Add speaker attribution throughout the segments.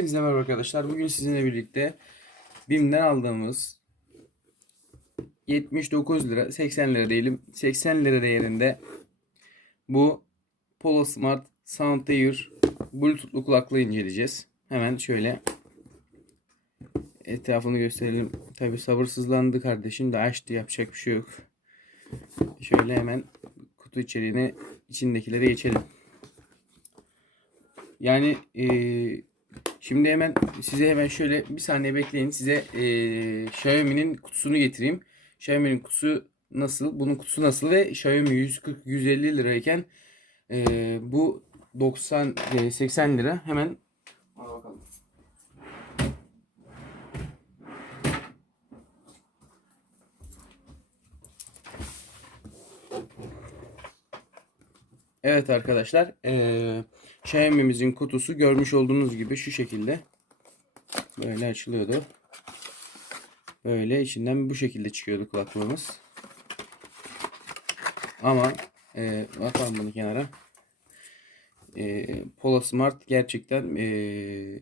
Speaker 1: Hepinize merhaba arkadaşlar. Bugün sizinle birlikte BİM'den aldığımız 79 lira, 80 lira diyelim. 80 lira değerinde bu Polo Smart Soundtear Bluetooth'lu kulaklığı inceleyeceğiz. Hemen şöyle etrafını gösterelim. Tabi sabırsızlandı kardeşim de açtı yapacak bir şey yok. Şöyle hemen kutu içeriğine içindekilere geçelim. Yani eee, şimdi hemen size hemen şöyle bir saniye bekleyin. Size eee Xiaomi'nin kutusunu getireyim. Xiaomi'nin kutusu nasıl? Bunun kutusu nasıl? Ve Xiaomi 140-150 lirayken eee, bu 90 eee, 80 lira. Hemen. Evet arkadaşlar, eee Xiaomi'mizin kutusu görmüş olduğunuz gibi şu şekilde böyle açılıyordu. Böyle içinden bu şekilde çıkıyordu kulaklığımız. Ama eee atalım bunu kenara. Eee Pola Smart gerçekten eee,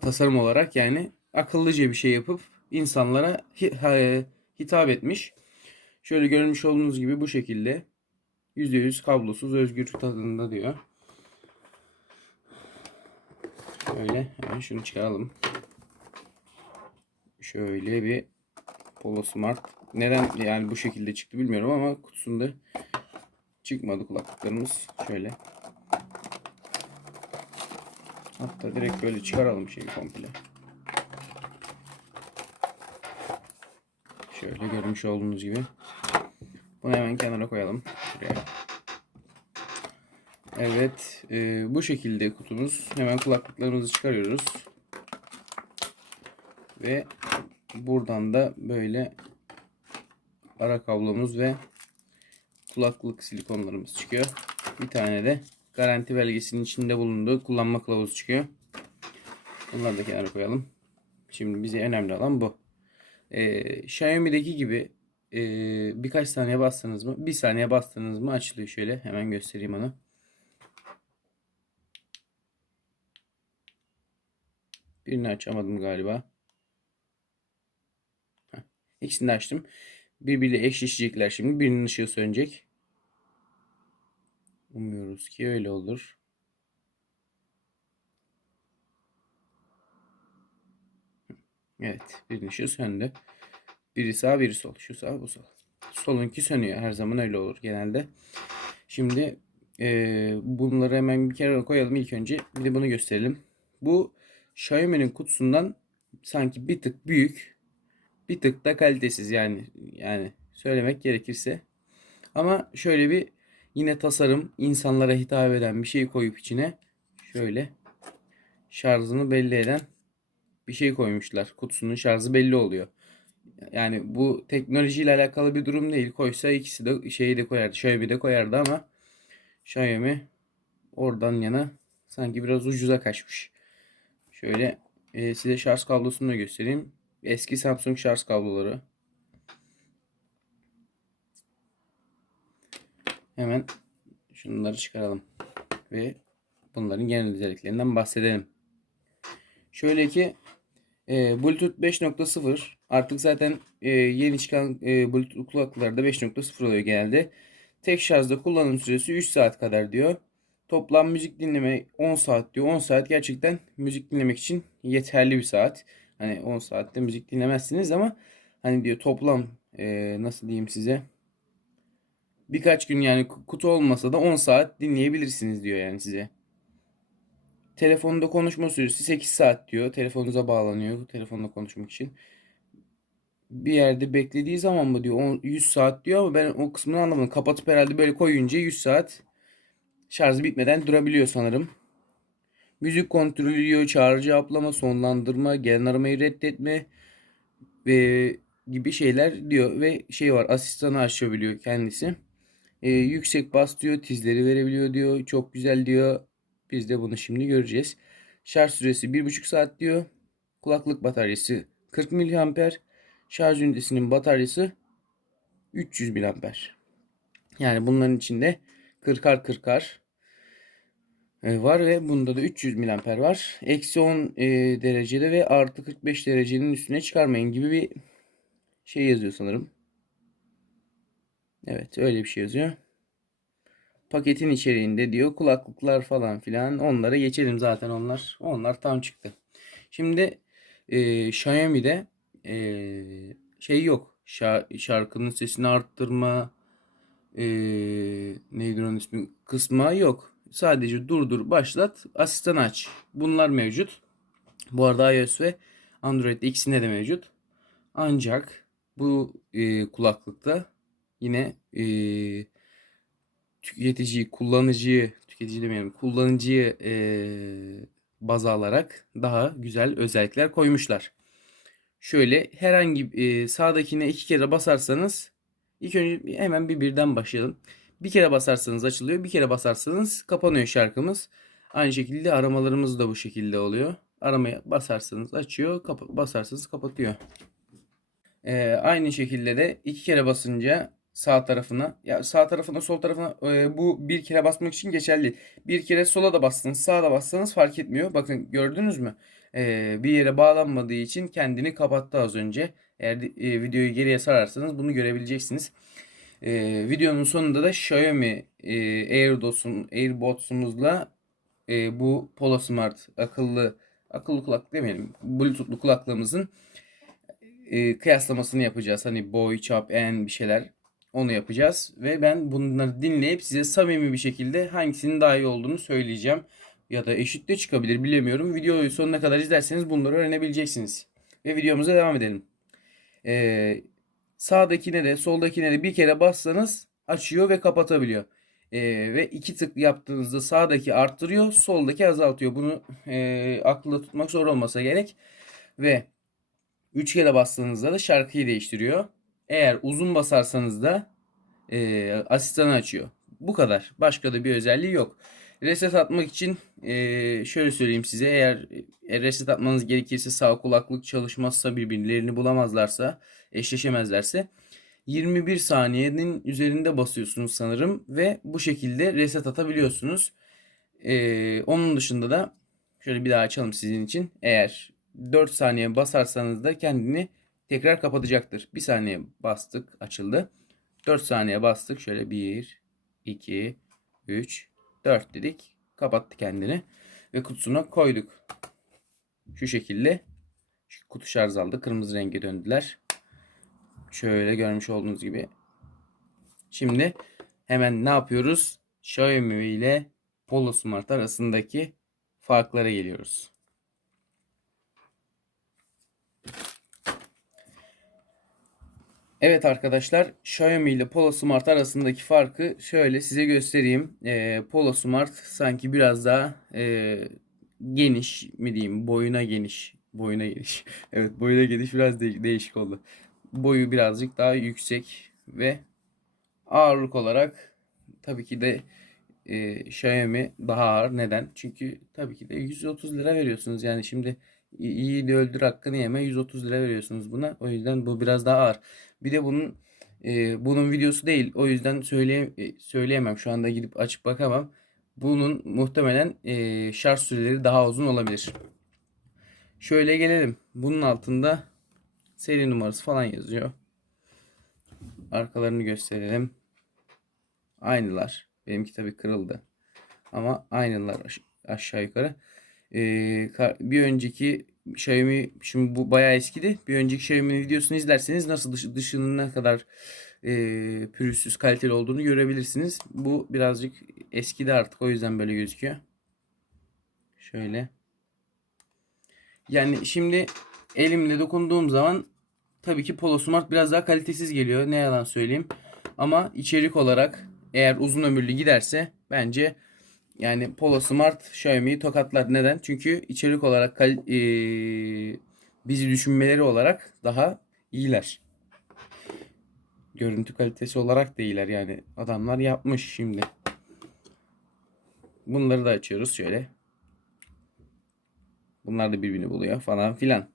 Speaker 1: tasarım olarak yani akıllıca bir şey yapıp insanlara ha- hitap etmiş. Şöyle görmüş olduğunuz gibi bu şekilde %100 kablosuz özgür tadında diyor. Şöyle hemen şunu çıkaralım. Şöyle bir Polo Smart. Neden yani bu şekilde çıktı bilmiyorum ama kutusunda çıkmadı kulaklıklarımız. Şöyle. Hatta direkt böyle çıkaralım şeyi komple. Şöyle görmüş olduğunuz gibi. Bunu hemen kenara koyalım. Şuraya. Evet. e, bu şekilde kutumuz. Hemen kulaklıklarımızı çıkarıyoruz. Ve buradan da böyle ara kablomuz ve kulaklık silikonlarımız çıkıyor. Bir tane de garanti belgesinin içinde bulunduğu kullanma kılavuzu çıkıyor. Bunları da kenara koyalım. Şimdi bize önemli olan bu. Ee, Xiaomi'deki gibi e, birkaç saniye bastınız mı? Bir saniye bastınız mı açılıyor şöyle. Hemen göstereyim onu. Birini açamadım galiba. Heh, İkisini de açtım. Birbiriyle eşleşecekler şimdi. Birinin ışığı sönecek. Umuyoruz ki öyle olur. Evet. Birinin ışığı söndü. Biri sağ biri sol. Şu sağ bu sol. Solunki sönüyor. Her zaman öyle olur genelde. Şimdi eee, bunları hemen bir kenara koyalım ilk önce. Bir de bunu gösterelim. Bu Xiaomi'nin kutusundan sanki bir tık büyük. Bir tık da kalitesiz yani. Yani söylemek gerekirse. Ama şöyle bir yine tasarım insanlara hitap eden bir şey koyup içine şöyle şarjını belli eden bir şey koymuşlar. Kutusunun şarjı belli oluyor. Yani bu teknolojiyle alakalı bir durum değil. Koysa ikisi de şeyi de koyardı. Xiaomi de koyardı ama Xiaomi oradan yana sanki biraz ucuza kaçmış. Şöyle e, size şarj kablosunu da göstereyim. Eski Samsung şarj kabloları. Hemen şunları çıkaralım. Ve bunların genel özelliklerinden bahsedelim. Şöyle ki e, Bluetooth 5.0 artık zaten e, yeni çıkan e, Bluetooth kulaklıklarda 5.0 oluyor genelde. Tek şarjda kullanım süresi 3 saat kadar diyor. Toplam müzik dinleme 10 saat diyor. 10 saat gerçekten müzik dinlemek için yeterli bir saat. Hani 10 saatte müzik dinlemezsiniz ama hani diyor toplam e, nasıl diyeyim size birkaç gün yani kutu olmasa da 10 saat dinleyebilirsiniz diyor yani size. Telefonda konuşma süresi 8 saat diyor. Telefonunuza bağlanıyor telefonla konuşmak için. Bir yerde beklediği zaman mı diyor 10 100 saat diyor ama ben o kısmını anlamadım. Kapatıp herhalde böyle koyunca 100 saat şarjı bitmeden durabiliyor sanırım. Müzik kontrolü çağrı cevaplama, sonlandırma, gelen aramayı reddetme ve gibi şeyler diyor ve şey var asistanı açabiliyor kendisi. Ee, yüksek bas diyor, tizleri verebiliyor diyor. Çok güzel diyor. Biz de bunu şimdi göreceğiz. Şarj süresi 1,5 saat diyor. Kulaklık bataryası 40 mAh. Şarj ünitesinin bataryası 300 mAh. Yani bunların içinde 40'ar 40'ar e, var ve bunda da 300 miliamper var. Eksi 10 e, derecede ve artı 45 derecenin üstüne çıkarmayın gibi bir şey yazıyor sanırım. Evet öyle bir şey yazıyor. Paketin içeriğinde diyor kulaklıklar falan filan onlara geçelim zaten onlar. Onlar tam çıktı. Şimdi e, Xiaomi'de e, şey yok. Şa- şarkının sesini arttırma e, neydi onun ismi kısma yok. Sadece durdur başlat asistan aç. Bunlar mevcut. Bu arada iOS ve Android ikisinde de mevcut. Ancak bu e, kulaklıkta yine e, tüketiciyi, kullanıcıyı, tüketici demeyelim, kullanıcıyı e, baz alarak daha güzel özellikler koymuşlar. Şöyle herhangi e, sağdakine iki kere basarsanız ilk önce hemen bir birden başlayalım. Bir kere basarsanız açılıyor, bir kere basarsanız kapanıyor şarkımız. Aynı şekilde aramalarımız da bu şekilde oluyor. Aramaya basarsanız açıyor, kapa- basarsanız kapatıyor. Ee, aynı şekilde de iki kere basınca sağ tarafına ya sağ tarafına sol tarafına e, bu bir kere basmak için geçerli. Bir kere sola da bastınız sağa da bassanız fark etmiyor. Bakın gördünüz mü? Ee, bir yere bağlanmadığı için kendini kapattı az önce. Eğer e, videoyu geriye sararsanız bunu görebileceksiniz. Ee, videonun sonunda da Xiaomi e, AirDots'un AirBots'umuzla e, bu Polo Smart akıllı akıllı kulaklık demeyelim. Bluetooth'lu kulaklığımızın e, kıyaslamasını yapacağız. Hani boy, çap, en bir şeyler. Onu yapacağız. Ve ben bunları dinleyip size samimi bir şekilde hangisinin daha iyi olduğunu söyleyeceğim. Ya da eşit de çıkabilir bilemiyorum. Videoyu sonuna kadar izlerseniz bunları öğrenebileceksiniz. Ve videomuza devam edelim. Ee, sağdakine de soldakine de bir kere bassanız açıyor ve kapatabiliyor. Ee, ve iki tık yaptığınızda sağdaki arttırıyor, soldaki azaltıyor. Bunu e, akılda tutmak zor olmasa gerek. Ve 3 kere bastığınızda da şarkıyı değiştiriyor. Eğer uzun basarsanız da e, asistanı açıyor. Bu kadar. Başka da bir özelliği yok. Reset atmak için e, şöyle söyleyeyim size. Eğer e, reset atmanız gerekirse sağ kulaklık çalışmazsa birbirlerini bulamazlarsa, eşleşemezlerse 21 saniyenin üzerinde basıyorsunuz sanırım ve bu şekilde reset atabiliyorsunuz. E, onun dışında da şöyle bir daha açalım sizin için. Eğer 4 saniye basarsanız da kendini tekrar kapatacaktır. 1 saniye bastık açıldı. 4 saniye bastık. Şöyle 1, 2, 3, 4 dedik. Kapattı kendini. Ve kutusuna koyduk. Şu şekilde. Şu kutu şarj aldı. Kırmızı renge döndüler. Şöyle görmüş olduğunuz gibi. Şimdi hemen ne yapıyoruz? Xiaomi ile Polo Smart arasındaki farklara geliyoruz. Evet arkadaşlar Xiaomi ile Polo Smart arasındaki farkı şöyle size göstereyim. Ee, Polo Smart sanki biraz daha e, geniş mi diyeyim boyuna geniş. Boyuna geniş. Evet boyuna geniş biraz de- değişik oldu. Boyu birazcık daha yüksek ve ağırlık olarak tabii ki de e, Xiaomi daha ağır. Neden? Çünkü tabii ki de 130 lira veriyorsunuz. Yani şimdi iyi de öldür hakkını yeme 130 lira veriyorsunuz buna. O yüzden bu biraz daha ağır. Bir de bunun e, bunun videosu değil. O yüzden söyleye, e, söyleyemem. Şu anda gidip açıp bakamam. Bunun muhtemelen e, şarj süreleri daha uzun olabilir. Şöyle gelelim. Bunun altında seri numarası falan yazıyor. Arkalarını gösterelim. Aynılar. Benimki tabii kırıldı. Ama aynılar aş- aşağı yukarı. Bir önceki Xiaomi şimdi bu bayağı eskidi. Bir önceki Xiaomi videosunu izlerseniz nasıl dış, dışının ne kadar e, pürüzsüz kaliteli olduğunu görebilirsiniz. Bu birazcık eskidi artık o yüzden böyle gözüküyor. Şöyle. Yani şimdi elimle dokunduğum zaman tabii ki Polo Smart biraz daha kalitesiz geliyor. Ne yalan söyleyeyim. Ama içerik olarak eğer uzun ömürlü giderse bence yani Polo Smart Xiaomi'yi tokatlar. Neden? Çünkü içerik olarak eee, bizi düşünmeleri olarak daha iyiler. Görüntü kalitesi olarak da iyiler yani. Adamlar yapmış şimdi. Bunları da açıyoruz şöyle. Bunlar da birbirini buluyor falan filan.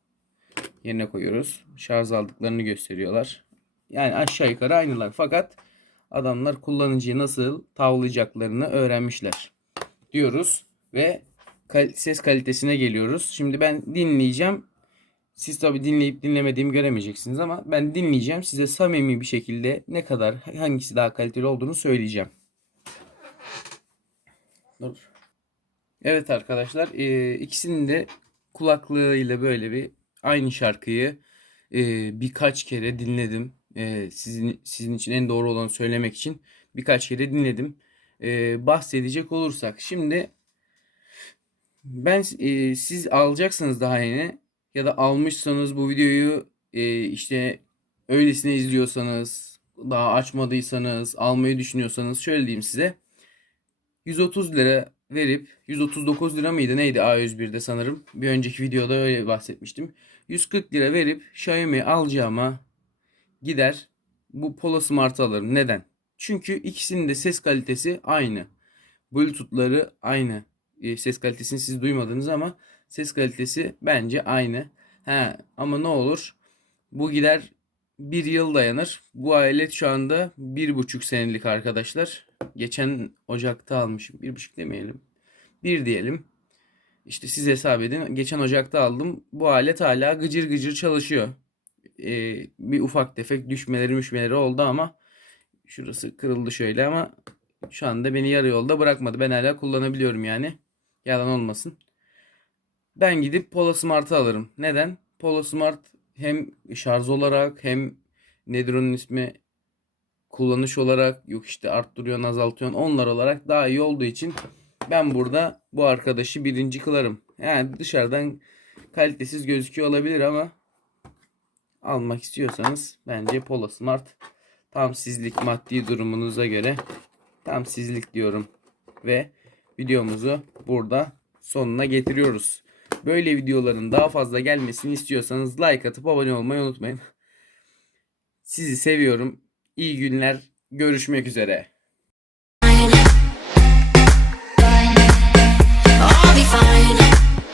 Speaker 1: Yerine koyuyoruz. Şarj aldıklarını gösteriyorlar. Yani aşağı yukarı aynılar. Fakat adamlar kullanıcıyı nasıl tavlayacaklarını öğrenmişler diyoruz ve ses kalitesine geliyoruz. Şimdi ben dinleyeceğim. Siz tabi dinleyip dinlemediğimi göremeyeceksiniz ama ben dinleyeceğim. Size samimi bir şekilde ne kadar hangisi daha kaliteli olduğunu söyleyeceğim. Dur. Evet arkadaşlar e, ikisinin de kulaklığıyla böyle bir aynı şarkıyı e, birkaç kere dinledim. E, sizin sizin için en doğru olanı söylemek için birkaç kere dinledim. E, bahsedecek olursak. Şimdi ben e, siz alacaksınız daha yeni ya da almışsanız bu videoyu e, işte öylesine izliyorsanız daha açmadıysanız almayı düşünüyorsanız şöyle diyeyim size. 130 lira verip 139 lira mıydı? Neydi? A101'de sanırım. Bir önceki videoda öyle bahsetmiştim. 140 lira verip Xiaomi alacağıma gider. Bu Pola Smart alırım. Neden çünkü ikisinin de ses kalitesi aynı Bluetooth'ları aynı e, ses kalitesini siz duymadınız ama ses kalitesi bence aynı. He, ama ne olur bu gider bir yıl dayanır. Bu alet şu anda bir buçuk senelik arkadaşlar. Geçen Ocak'ta almışım. Bir buçuk demeyelim. Bir diyelim. İşte siz hesap edin. Geçen Ocak'ta aldım. Bu alet hala gıcır gıcır çalışıyor. Ee, bir ufak tefek düşmeleri müşmeleri oldu ama şurası kırıldı şöyle ama şu anda beni yarı yolda bırakmadı. Ben hala kullanabiliyorum yani. Yalan olmasın. Ben gidip Polo Smart'ı alırım. Neden? Polo Smart hem şarj olarak hem nedir onun ismi kullanış olarak yok işte arttırıyorsun azaltıyorsun onlar olarak daha iyi olduğu için ben burada bu arkadaşı birinci kılarım. Yani dışarıdan kalitesiz gözüküyor olabilir ama almak istiyorsanız bence Polo Smart tam sizlik maddi durumunuza göre tam sizlik diyorum. Ve videomuzu burada sonuna getiriyoruz. Böyle videoların daha fazla gelmesini istiyorsanız like atıp abone olmayı unutmayın. Sizi seviyorum. İyi günler. Görüşmek üzere. I'll be fine.